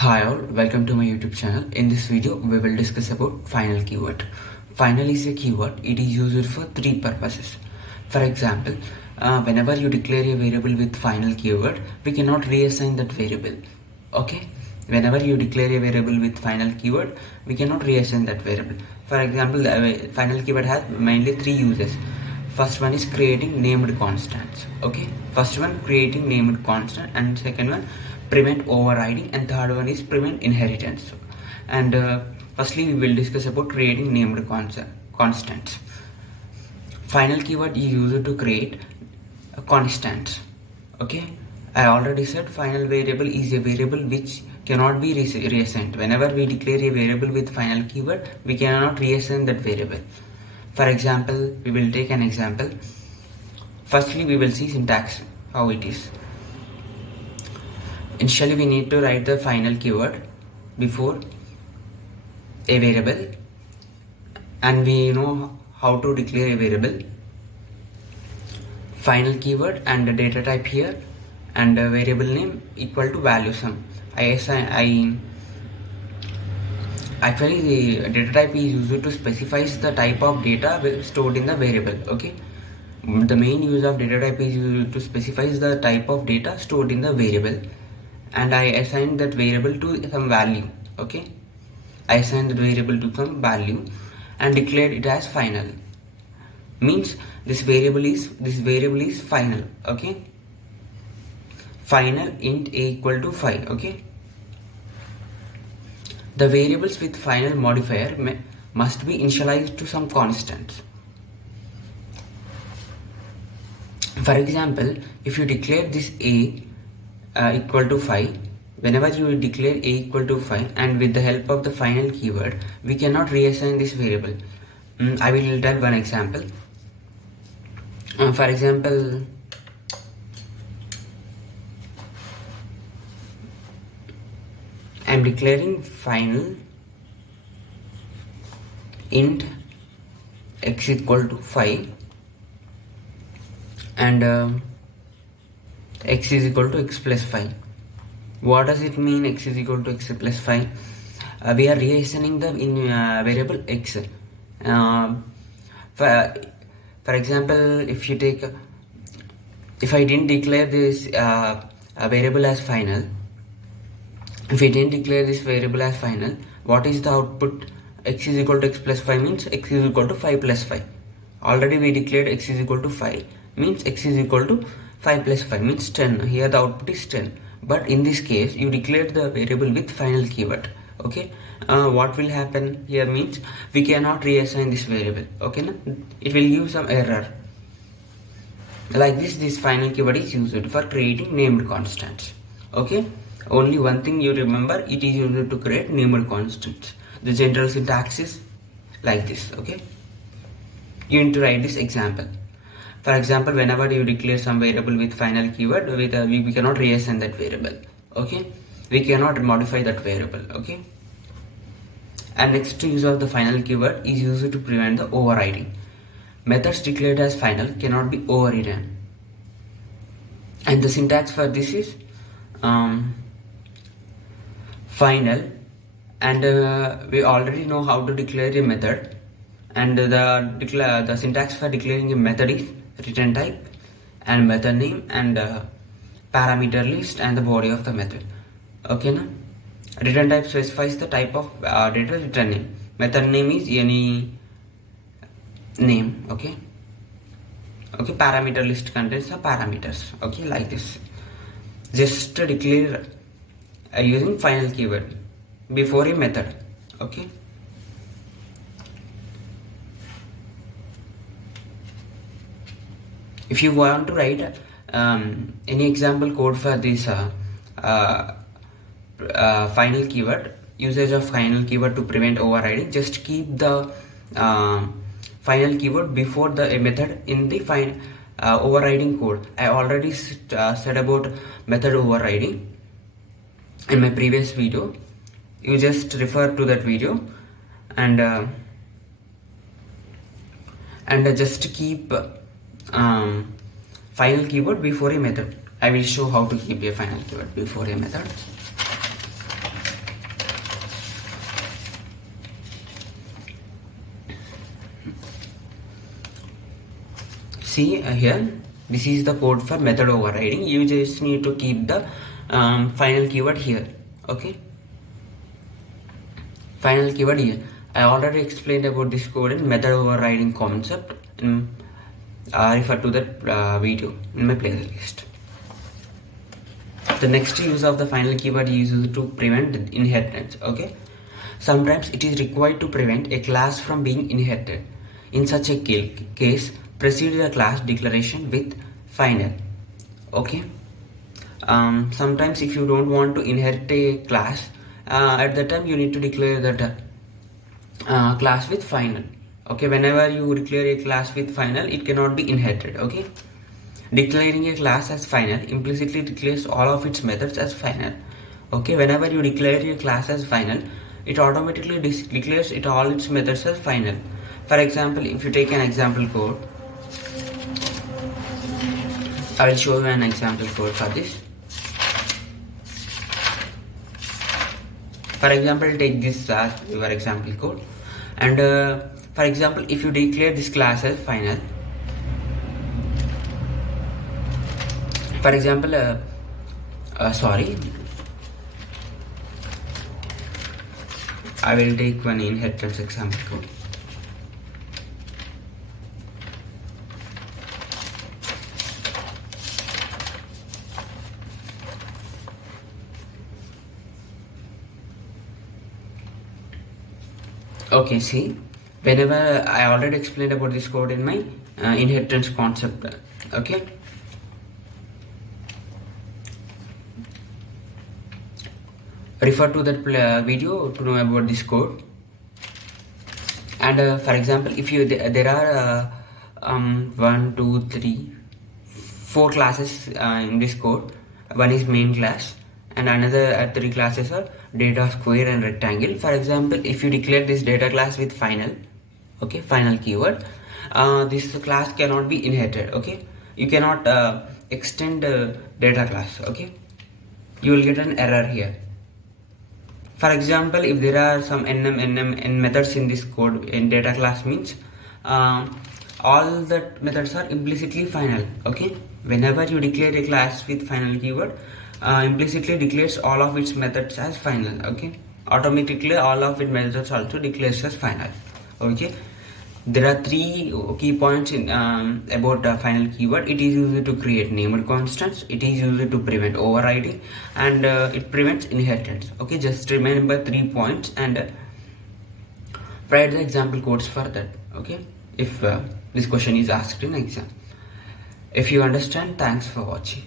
Hi all, welcome to my YouTube channel. In this video, we will discuss about final keyword. Final is a keyword. It is used for three purposes. For example, whenever you declare a variable with final keyword, we cannot reassign that variable. Okay? Whenever you declare a variable with final keyword, we cannot reassign that variable. For example, the final keyword has mainly three uses. First one is creating named constants. Okay? First one creating named constant, and second one prevent overriding, and third one is prevent inheritance. And firstly we will discuss about creating named constants. Final keyword is used to create constants. Okay, I already said final variable is a variable which cannot be reassigned. Whenever we declare a variable with final keyword, we cannot reassign that variable. For example, we will take an example. Firstly, we will see syntax, how it is. Initially, we need to write the final keyword before a variable, and we know how to declare a variable. Final keyword and the data type here, and the variable name equal to value sum. Actually, the data type is used to specify the type of data stored in the variable. Okay, the main use of data type is used to specify the type of data stored in the variable, and I assigned that variable to some value. Okay, I assigned that variable to some value and declared it as final. Means this variable is final. Okay, final int a equal to 5. Okay, the variables with final modifier must be initialized to some constants. For example, if you declare this a equal to 5, whenever you declare a equal to 5 and with the help of the final keyword, we cannot reassign this variable. I will tell one example. For example, I am declaring final int x equal to 5 and x is equal to x plus 5. What does it mean x is equal to x plus 5? We are reassigning the variable x. For example, if I didn't declare this variable as final, if we didn't declare this variable as final, what is the output? X is equal to x plus 5 means x is equal to 5 plus 5. Already we declared x is equal to 5, means x is equal to 5 plus 5 means 10. Here the output is 10. But in this case, you declared the variable with final keyword. Okay, what will happen here means we cannot reassign this variable. Okay, na? It will give some error. Like this final keyword is used for creating named constants. Okay, only one thing you remember, it is used to create named constants. The general syntax is like this. Okay, you need to write this example. For example, whenever you declare some variable with final keyword, we cannot reassign that variable. Okay, we cannot modify that variable. Okay, and next use of the final keyword is used to prevent the overriding. Methods declared as final cannot be overridden, and the syntax for this is final, and we already know how to declare a method, and the syntax for declaring a method is return type and method name and parameter list and the body of the method. Okay, na? Return type specifies the type of data return name. Method name is any name. Okay, parameter list contains the parameters. Okay, like this. Just to declare using final keyword before a method. Okay, if you want to write any example code for this final keyword, usage of final keyword to prevent overriding, just keep the final keyword before the method in the overriding code. I already said about method overriding in my previous video. You just refer to that video and just keep final keyword before a method. I will show how to keep a final keyword before a method. See here, this is the code for method overriding. You just need to keep the final keyword here. Okay, final keyword here. I already explained about this code in method overriding concept. Refer to that video in my playlist. The next use of the final keyword is used to prevent inheritance. Okay, sometimes it is required to prevent a class from being inherited. In such a case, proceed the class declaration with final. Okay, sometimes if you don't want to inherit a class, at that time you need to declare that class with final. Okay, whenever you declare a class with final, it cannot be inherited. Okay, declaring a class as final implicitly declares all of its methods as final. Okay, whenever you declare a class as final, it automatically declares it all its methods as final. For example, if you take an example code, I will show you an example code for this. For example, take this as your example code, and for example, if you declare this class as final, for example, sorry, I will take one inheritance example code. Okay, see, whenever I already explained about this code in my inheritance concept. Okay, refer to that video to know about this code. And for example, if you there are 1 2 3 4 classes in this code. One is main class, and another 3 classes are data, square, and rectangle. For example, if you declare this data class with final, okay, final keyword, this class cannot be inherited. Okay, you cannot extend data class. Okay, you will get an error here. For example, if there are some n methods in this code in data class, means all the methods are implicitly final. Okay, whenever you declare a class with final keyword, implicitly declares all of its methods as final. Okay, automatically all of its methods also declares as final. Okay, there are 3 key points in about final keyword. It is used to create named constants, it is used to prevent overriding, and it prevents inheritance. Okay, just remember 3 points and write the example codes for that. Okay, if this question is asked in exam. If you understand, thanks for watching.